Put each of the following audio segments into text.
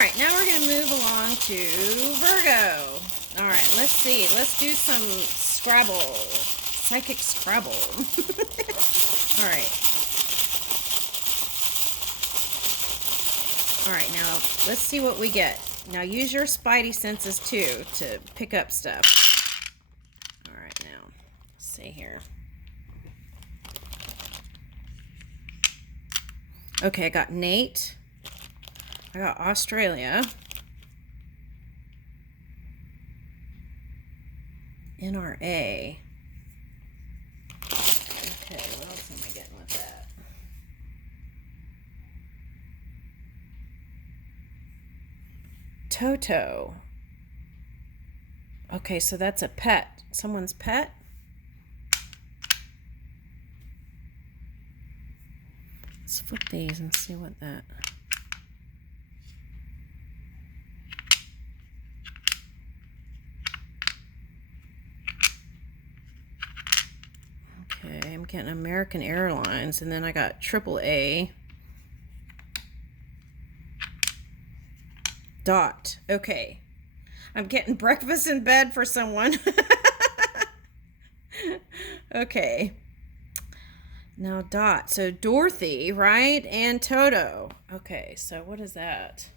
All right, now we're going to move along to Virgo. All right, let's see. Let's do some Scrabble. Psychic Scrabble. All right. All right, now let's see what we get. Now use your spidey senses too to pick up stuff. All right, now let's see here. Okay, I got Nate. I got Australia. NRA. Okay, what else am I getting with that? Toto. Okay, so that's a pet. Someone's pet? Let's flip these and see what that... Okay, I'm getting American Airlines, and then I got AAA. Dot. Okay. I'm getting breakfast in bed for someone. Okay. Now Dot. So Dorothy, right? And Toto. Okay, so what is that?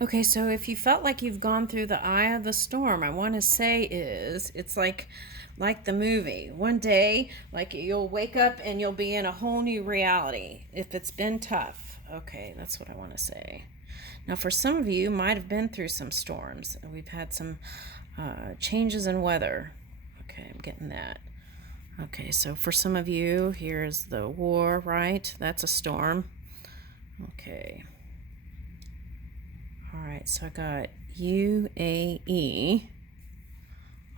Okay, so if you felt like you've gone through the eye of the storm, I want to say it's like the movie. One day, like you'll wake up and you'll be in a whole new reality if it's been tough. Okay, that's what I want to say. Now, for some of you, might have been through some storms. We've had some changes in weather. Okay, I'm getting that. Okay, so for some of you, here's the war, right? That's a storm. Okay. All right, so I got UAE,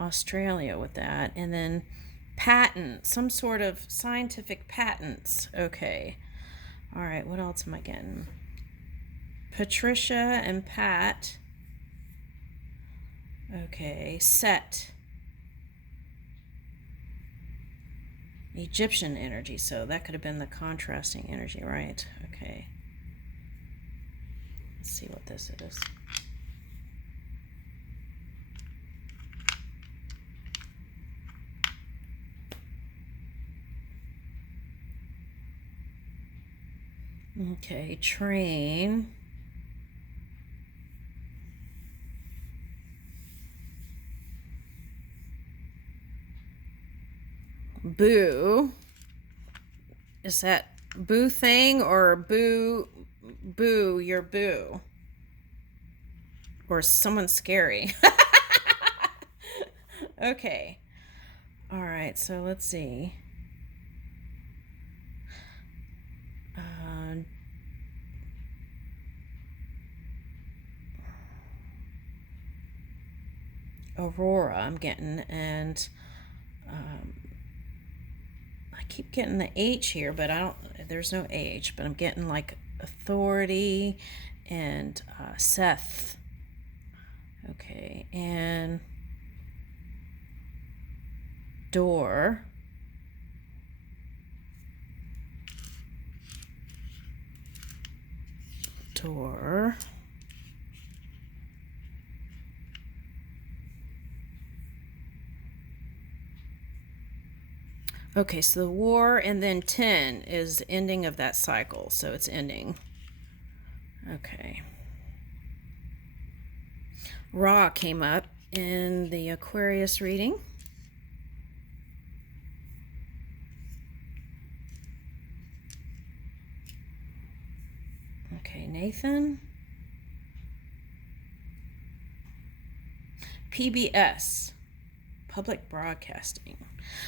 Australia with that, and then patent, some sort of scientific patents. Okay. All right, what else am I getting? Patricia and Pat. Okay, Set. Egyptian energy, so that could have been the contrasting energy, right? Okay. Let's see what this is. Okay, train. Boo. Is that boo thing or boo your boo? Or someone scary? Okay. All right, so let's see. Aurora, I'm getting, and I keep getting the H here, but there's no H, but I'm getting like authority and Seth. Okay, and door. Door. Okay, so the war and then 10 is ending of that cycle, so it's ending. Okay. Ra came up in the Aquarius reading. Okay, Nathan. PBS, public broadcasting.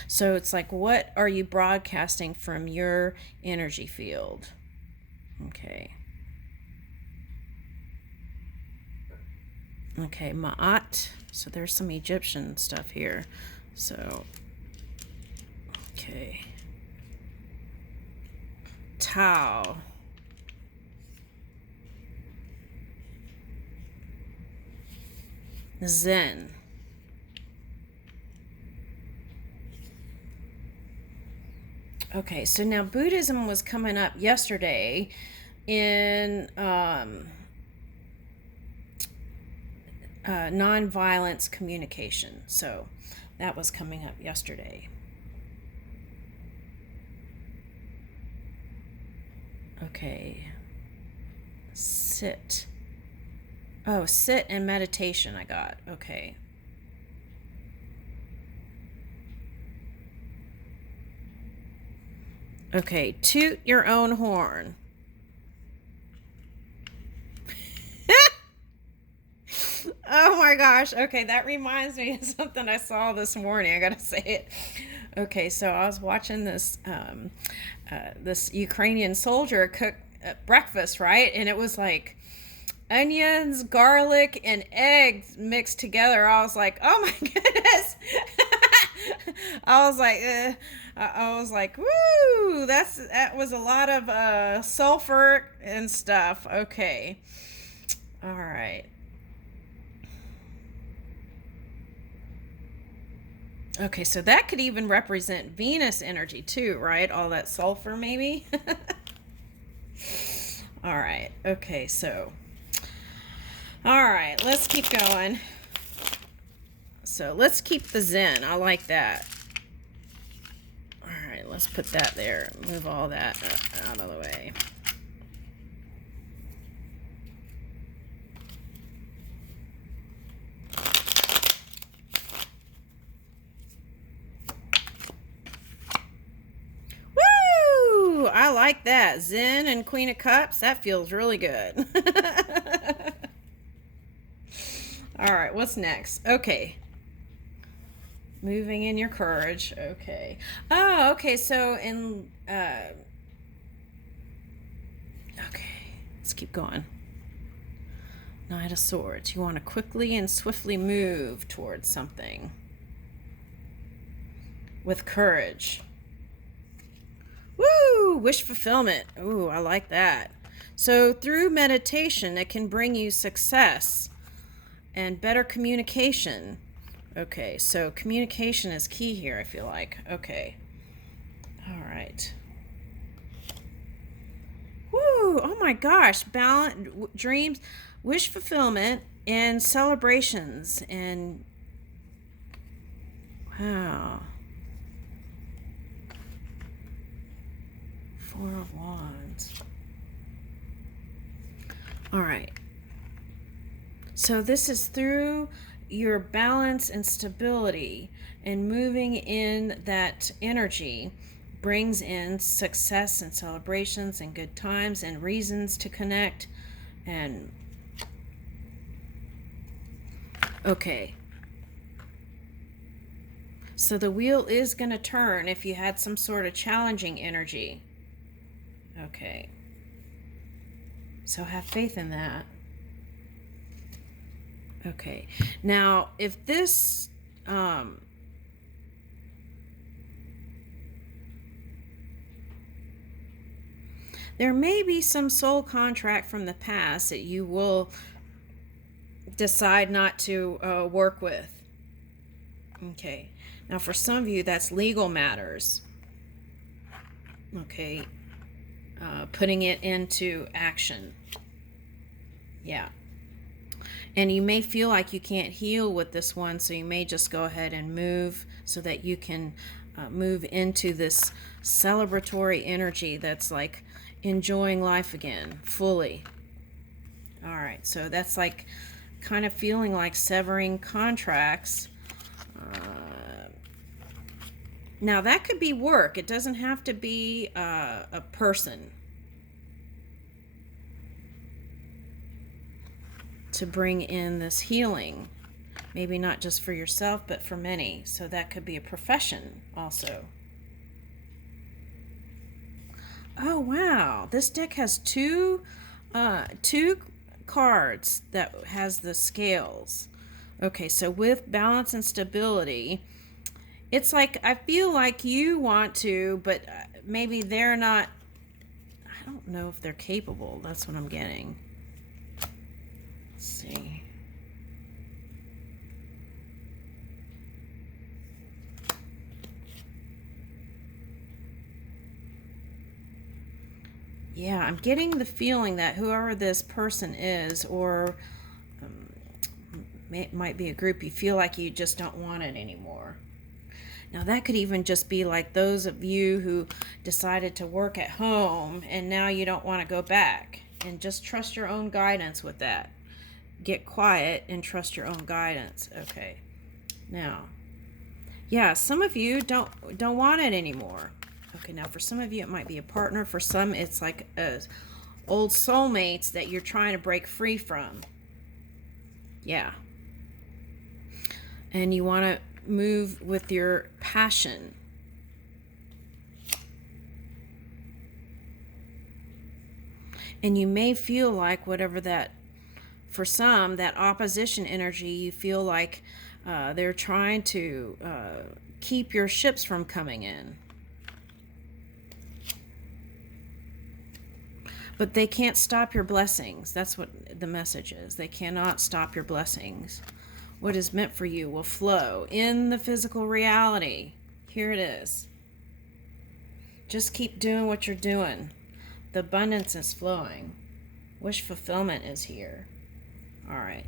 So it's like, what are you broadcasting from your energy field? Okay. Okay, Ma'at. So there's some Egyptian stuff here. So, okay. Tau. Zen. Okay, so now Buddhism was coming up yesterday in nonviolence communication. So that was coming up yesterday. Okay. Sit. Oh, sit and meditation I got. Okay. Okay, toot your own horn. Oh my gosh. Okay, that reminds me of something I saw this morning. I gotta say it. Okay, so I was watching this Ukrainian soldier cook breakfast, right? And it was like onions, garlic, and eggs mixed together. I was like, oh my goodness. I was like, woo, that was a lot of sulfur and stuff. Okay. All right. Okay, so that could even represent Venus energy too, right? All that sulfur, maybe. All right. Okay, so. All right, let's keep going. So let's keep the Zen. I like that. All right, let's put that there. Move all that out of the way. Woo! I like that. Zen and Queen of Cups. That feels really good. All right, what's next? Okay. Moving in your courage. Okay. Oh, okay. So okay. Let's keep going. Knight of Swords. You want to quickly and swiftly move towards something with courage. Woo! Wish fulfillment. Ooh, I like that. So through meditation, it can bring you success and better communication. Okay, so communication is key here, I feel like. Okay. All right. Woo! Oh my gosh. Balance, dreams, wish fulfillment, and celebrations. And wow. Four of Wands. All right. So this is through your balance and stability, and moving in that energy brings in success and celebrations and good times and reasons to connect. And okay, so the wheel is going to turn if you had some sort of challenging energy. Okay, so have faith in that. Okay, now if this there may be some soul contract from the past that you will decide not to work with. Okay, now for some of you that's legal matters. Okay, putting it into action. Yeah. And you may feel like you can't heal with this one, so you may just go ahead and move so that you can move into this celebratory energy that's like enjoying life again fully. All right, so that's like kind of feeling like severing contracts. Now that could be work. It doesn't have to be a person. To bring in this healing, maybe not just for yourself but for many. So that could be a profession also. Oh wow, this deck has two cards that has the scales. Okay, so with balance and stability, it's like I feel like you want to, but maybe they're not. I don't know if they're capable. That's what I'm getting. See. Yeah, I'm getting the feeling that whoever this person is, or it might be a group, you feel like you just don't want it anymore. Now, that could even just be like those of you who decided to work at home and now you don't want to go back. And just trust your own guidance with that. Get quiet and trust your own guidance. Okay. Now, yeah, some of you don't want it anymore. Okay, now for some of you it might be a partner. For some it's like old soulmates that you're trying to break free from. Yeah. And you want to move with your passion. And you may feel like whatever that, for some, that opposition energy, you feel like they're trying to keep your ships from coming in. But they can't stop your blessings. That's what the message is. They cannot stop your blessings. What is meant for you will flow in the physical reality. Here it is. Just keep doing what you're doing. The abundance is flowing. Wish fulfillment is here. All right.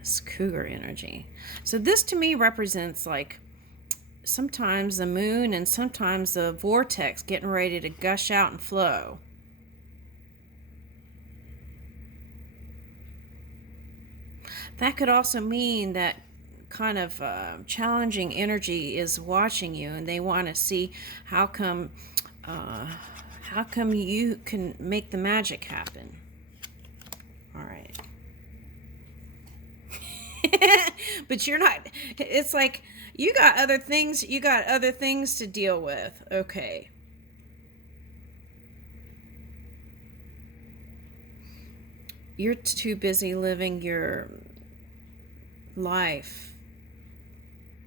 This cougar energy. So this to me represents like sometimes the moon and sometimes the vortex getting ready to gush out and flow. That could also mean that kind of challenging energy is watching you, and they want to see how come you can make the magic happen. All right. But you're not, it's like you got other things to deal with. Okay. You're too busy living your life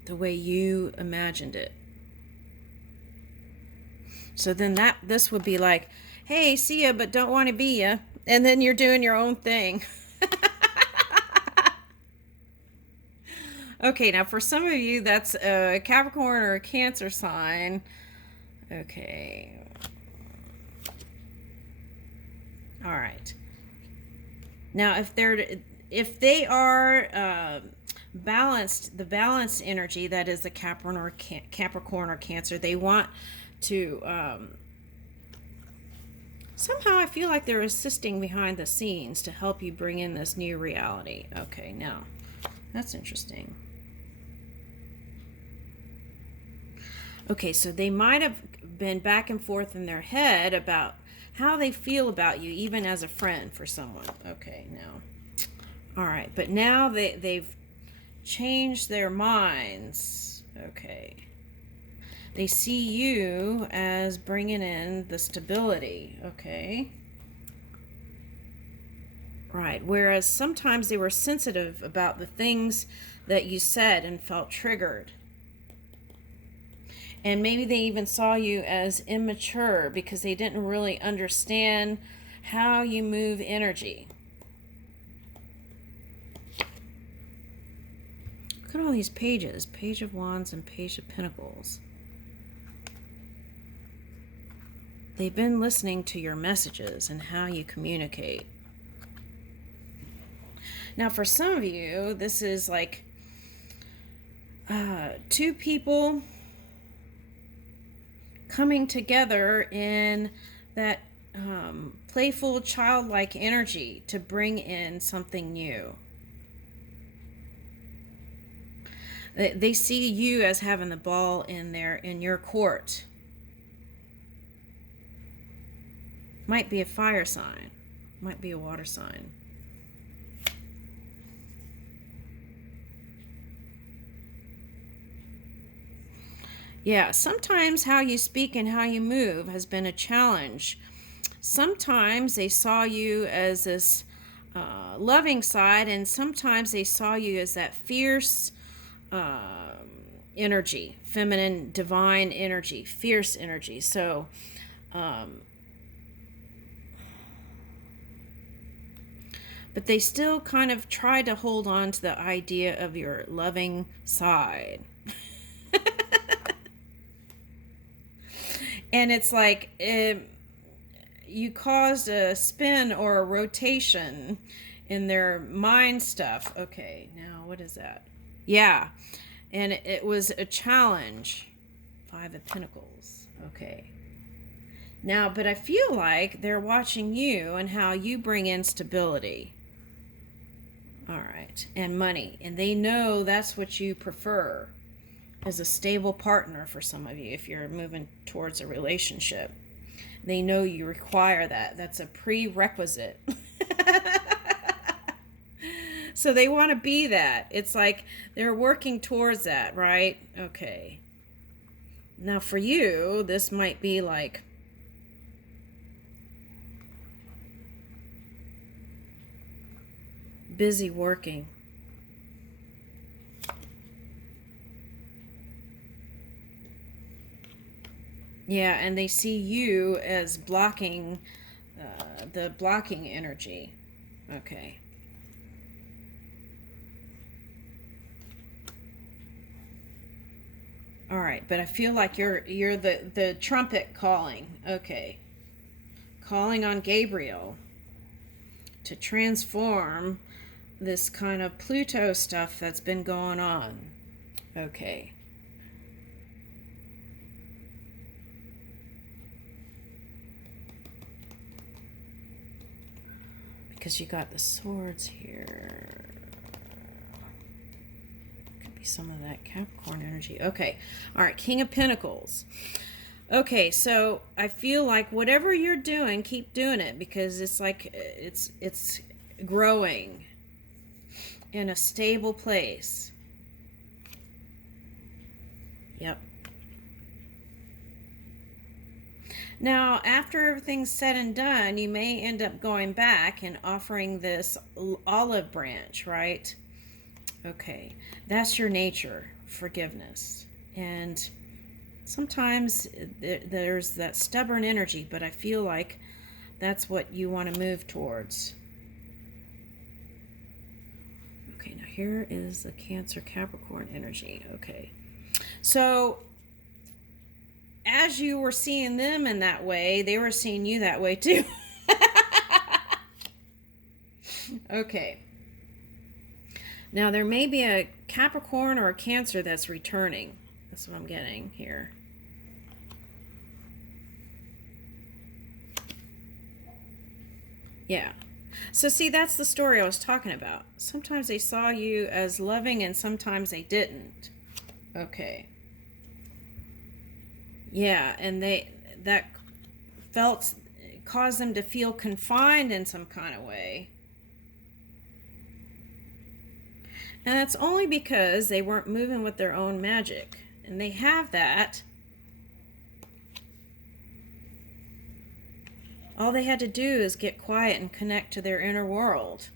the way you imagined it. So then this would be like, hey, see ya, but don't want to be ya. And then you're doing your own thing. Okay, now for some of you, that's a Capricorn or a Cancer sign. Okay. All right. Now, if they are balanced, the balanced energy that is the Capricorn or Cancer, they want to somehow I feel like they're assisting behind the scenes to help you bring in this new reality. Okay, now that's interesting. Okay, so they might have been back and forth in their head about how they feel about you, even as a friend for someone. Okay, now. All right, but now they've changed their minds. Okay. They see you as bringing in the stability. Okay. Right, whereas sometimes they were sensitive about the things that you said and felt triggered. And maybe they even saw you as immature because they didn't really understand how you move energy. Look at all these pages. Page of Wands and Page of Pentacles. They've been listening to your messages and how you communicate. Now, for some of you, this is like two people coming together in that playful, childlike energy to bring in something new. They see you as having the ball in your court. Might be a fire sign, might be a water sign. Yeah, sometimes how you speak and how you move has been a challenge. Sometimes they saw you as this loving side, and sometimes they saw you as that fierce energy, feminine, divine energy, fierce energy. So, but they still kind of try to hold on to the idea of your loving side. And it's like you caused a spin or a rotation in their mind stuff. Okay, now what is that? Yeah, and it was a challenge. Five of Pentacles. Okay. Now, but I feel like they're watching you and how you bring in stability. All right. And money. And they know that's what you prefer as a stable partner for some of you if you're moving towards a relationship. They know you require that. That's a prerequisite. So they want to be that. It's like they're working towards that, right? Okay. Now for you, this might be like busy working. Yeah, and they see you as blocking the blocking energy. Okay. All right, but I feel like you're the trumpet calling. Okay. Calling on Gabriel to transform this kind of Pluto stuff that's been going on. Okay. Because you got the swords here. Could be some of that Capricorn energy. Okay. All right. King of Pentacles. Okay. So I feel like whatever you're doing, keep doing it because it's like it's growing in a stable place. Yep. Now, after everything's said and done, you may end up going back and offering this olive branch, right? Okay, that's your nature, forgiveness. And sometimes there's that stubborn energy, but I feel like that's what you want to move towards. Okay, now here is the Cancer Capricorn energy. Okay, so as you were seeing them in that way, they were seeing you that way too. Okay. Now there may be a Capricorn or a Cancer that's returning. That's what I'm getting here. Yeah. So see, that's the story I was talking about. Sometimes they saw you as loving and sometimes they didn't. Okay. Yeah, and that caused them to feel confined in some kind of way. And that's only because they weren't moving with their own magic. And they have that. All they had to do is get quiet and connect to their inner world.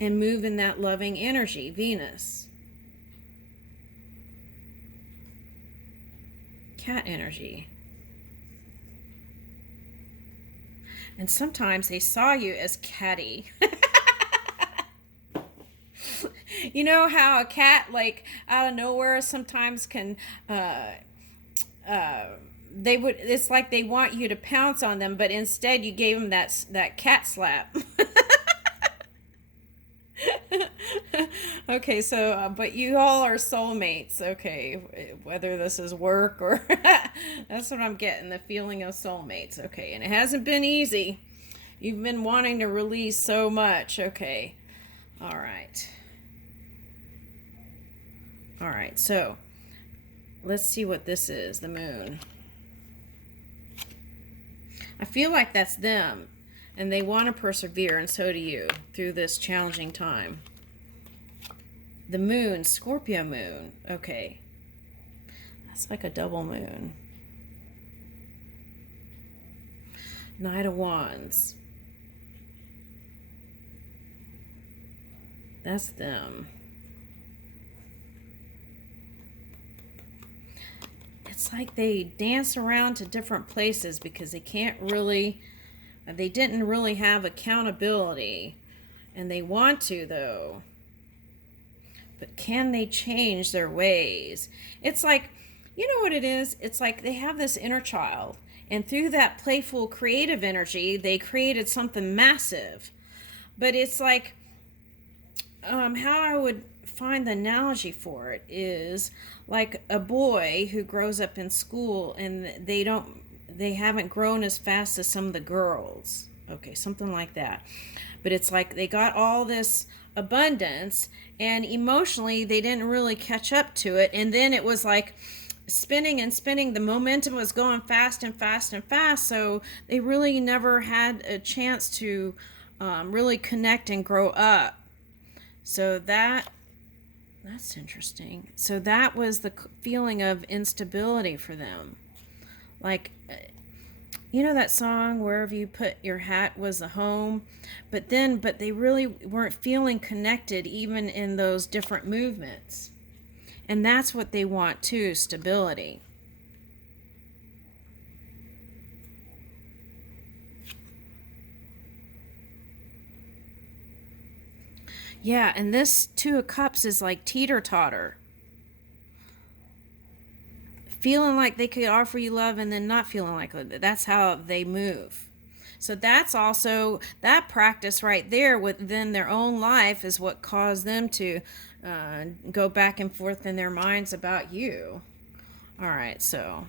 And move in that loving energy, Venus. Cat energy. And sometimes they saw you as catty. You know how a cat, like, out of nowhere sometimes can, it's like they want you to pounce on them, but instead you gave them that cat slap. Okay, so, but you all are soulmates, okay, whether this is work or, that's what I'm getting, the feeling of soulmates, okay, and it hasn't been easy. You've been wanting to release so much, okay, all right. All right, so let's see what this is, the moon. I feel like that's them, and they want to persevere, and so do you, through this challenging time. The moon, Scorpio moon, okay. That's like a double moon. Knight of Wands. That's them. It's like they dance around to different places because they didn't really have accountability. And they want to, though. But can they change their ways? It's like, You know what it is? It's like they have this inner child, and through that playful, creative energy, they created something massive. But it's like, how I would find the analogy for it is like a boy who grows up in school and they haven't grown as fast as some of the girls. Okay, something like that. But it's like they got all this abundance, and emotionally they didn't really catch up to it, and then it was like spinning and spinning. The momentum was going fast and fast and fast, so they really never had a chance to really connect and grow up. So that's interesting. So that was the feeling of instability for them. Like, you know that song, wherever you put your hat was a home? But they really weren't feeling connected even in those different movements. And that's what they want too, stability. Yeah, and this Two of Cups is like teeter-totter. Feeling like they could offer you love and then not feeling like it. That's how they move. So that's also, that practice right there within their own life is what caused them to go back and forth in their minds about you. All right, so.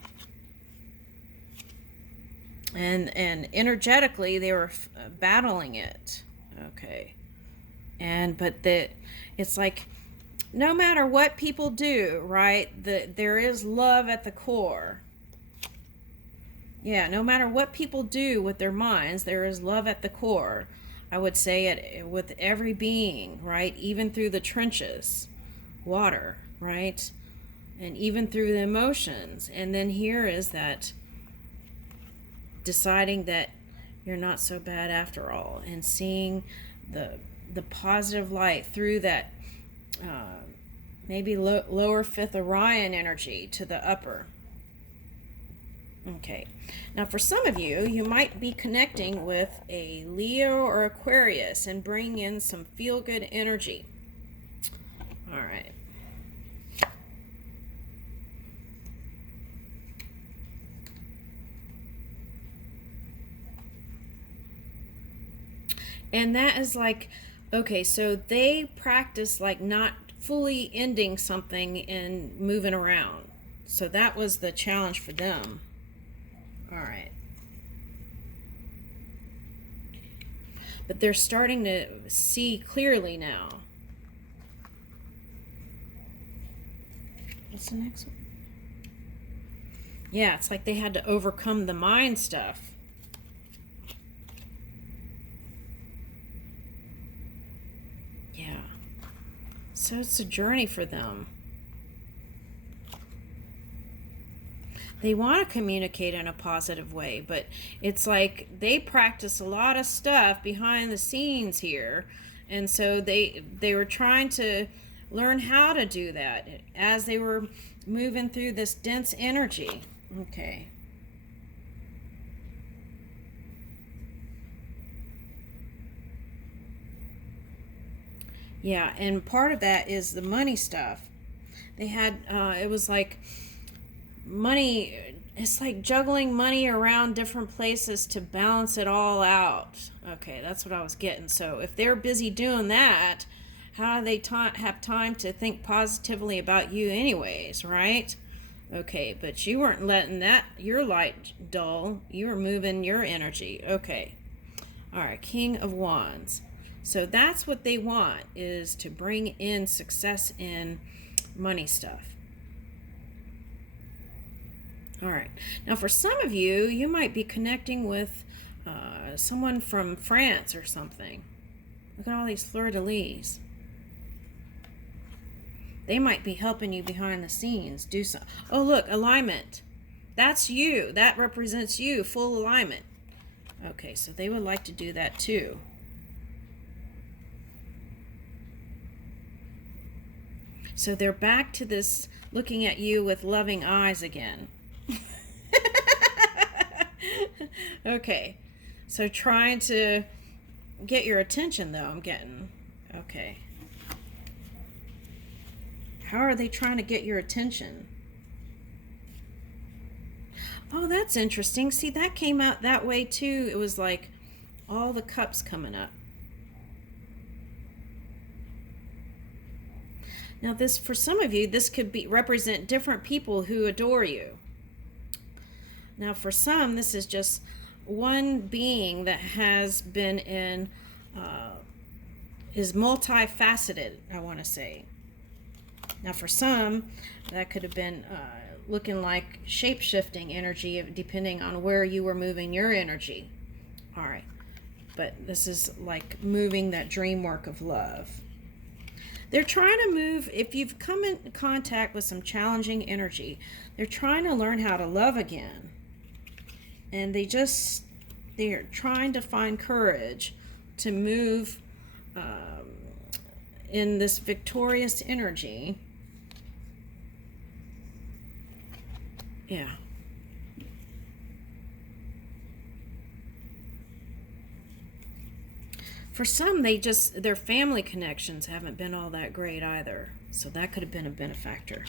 And energetically, they were battling it. Okay. It's like, no matter what people do, right, there is love at the core. Yeah, no matter what people do with their minds, there is love at the core. I would say it with every being, right? Even through the trenches, water, right? And even through the emotions. And then here is that deciding that you're not so bad after all, and seeing the positive light through that maybe lower fifth Orion energy to the upper. Okay, now for some of you, you might be connecting with a Leo or Aquarius and bring in some feel-good energy. All right. And that is like, okay, so they practice like not fully ending something and moving around. So that was the challenge for them. All right. But they're starting to see clearly now. What's the next one? Yeah, it's like they had to overcome the mind stuff. Yeah. So it's a journey for them. They want to communicate in a positive way, but it's like they practice a lot of stuff behind the scenes here, and so they were trying to learn how to do that as they were moving through this dense energy. Okay. Yeah, and part of that is the money stuff. They had it was like money, it's like juggling money around different places to balance it all out. Okay, that's what I was getting. So if they're busy doing that, how do they have time to think positively about you anyways, right? Okay, but you weren't letting that your light dull. You were moving your energy. Okay. All right, King of Wands. So that's what they want, is to bring in success in money stuff. All right. Now, for some of you, you might be connecting with someone from France or something. Look at all these fleur-de-lis. They might be helping you behind the scenes do some. Oh, look, alignment. That's you. That represents you, full alignment. Okay, so they would like to do that too. So they're back to this looking at you with loving eyes again. Okay, so trying to get your attention though, I'm getting. Okay. How are they trying to get your attention? Oh, that's interesting. See, that came out that way too. It was like all the cups coming up. Now, this, for some of you, this could be represent different people who adore you. Now, for some, this is just one being that has been in, is multifaceted, I want to say. Now, for some, that could have been looking like shape-shifting energy, depending on where you were moving your energy. All right. But this is like moving that dream work of love. They're trying to move, if you've come in contact with some challenging energy, they're trying to learn how to love again. And they're trying to find courage to move in this victorious energy. Yeah. For some, their family connections haven't been all that great either. So that could have been a benefactor.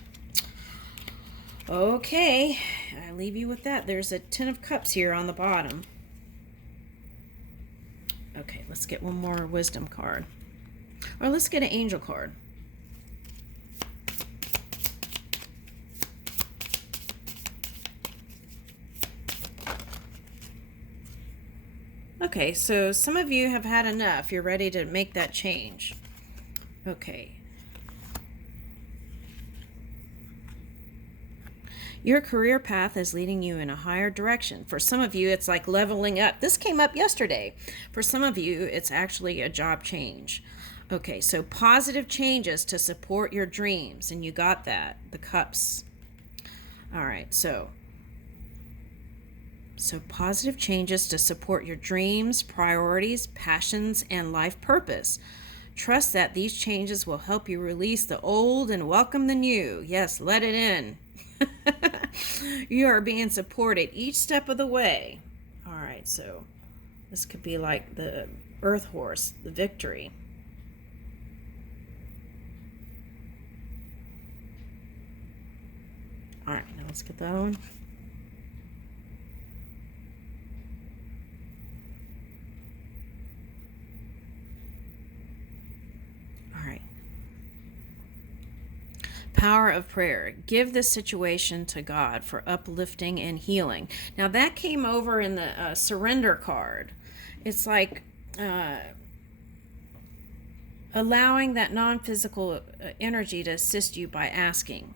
Okay, I leave you with that. There's a 10 of Cups here on the bottom. Okay, let's get one more wisdom card. Or let's get an angel card. Okay, so some of you have had enough. You're ready to make that change. Okay. Your career path is leading you in a higher direction. For some of you, it's like leveling up. This came up yesterday. For some of you, it's actually a job change. Okay, so positive changes to support your dreams. And you got that, the Cups. All right, so positive changes to support your dreams, priorities, passions, and life purpose. Trust that these changes will help you release the old and welcome the new. Yes, let it in. You are being supported each step of the way. All right, so this could be like the Earth Horse, the victory. All right, now let's get that one. Power of prayer. Give this situation to God for uplifting and healing. Now that came over in the surrender card. It's like allowing that non-physical energy to assist you by asking.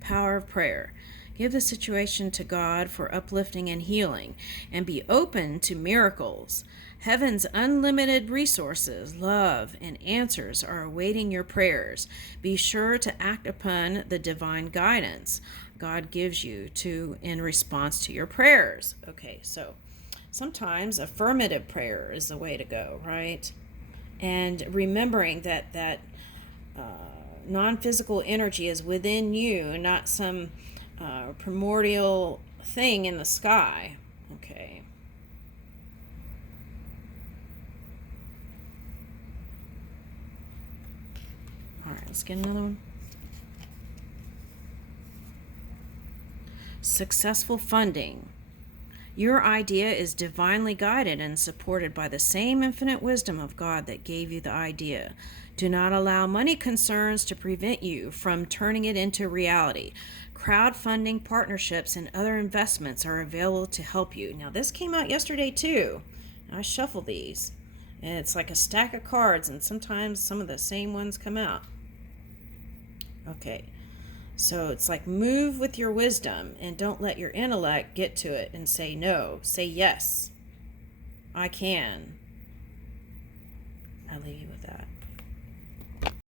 Power of prayer. Give the situation to God for uplifting and healing, and be open to miracles. Heaven's unlimited resources, love, and answers are awaiting your prayers. Be sure to act upon the divine guidance God gives you in response to your prayers. Okay, so sometimes affirmative prayer is the way to go, right? And remembering that non-physical energy is within you, not some primordial thing in the sky. Okay. All right, let's get another one. Successful funding. Your idea is divinely guided and supported by the same infinite wisdom of God that gave you the idea. Do not allow money concerns to prevent you from turning it into reality. Crowdfunding, partnerships, and other investments are available to help you. Now, this came out yesterday too. I shuffle these, and it's like a stack of cards, and sometimes some of the same ones come out. Okay, so it's like move with your wisdom and don't let your intellect get to it and say no. Say yes. I can. I'll leave you with that.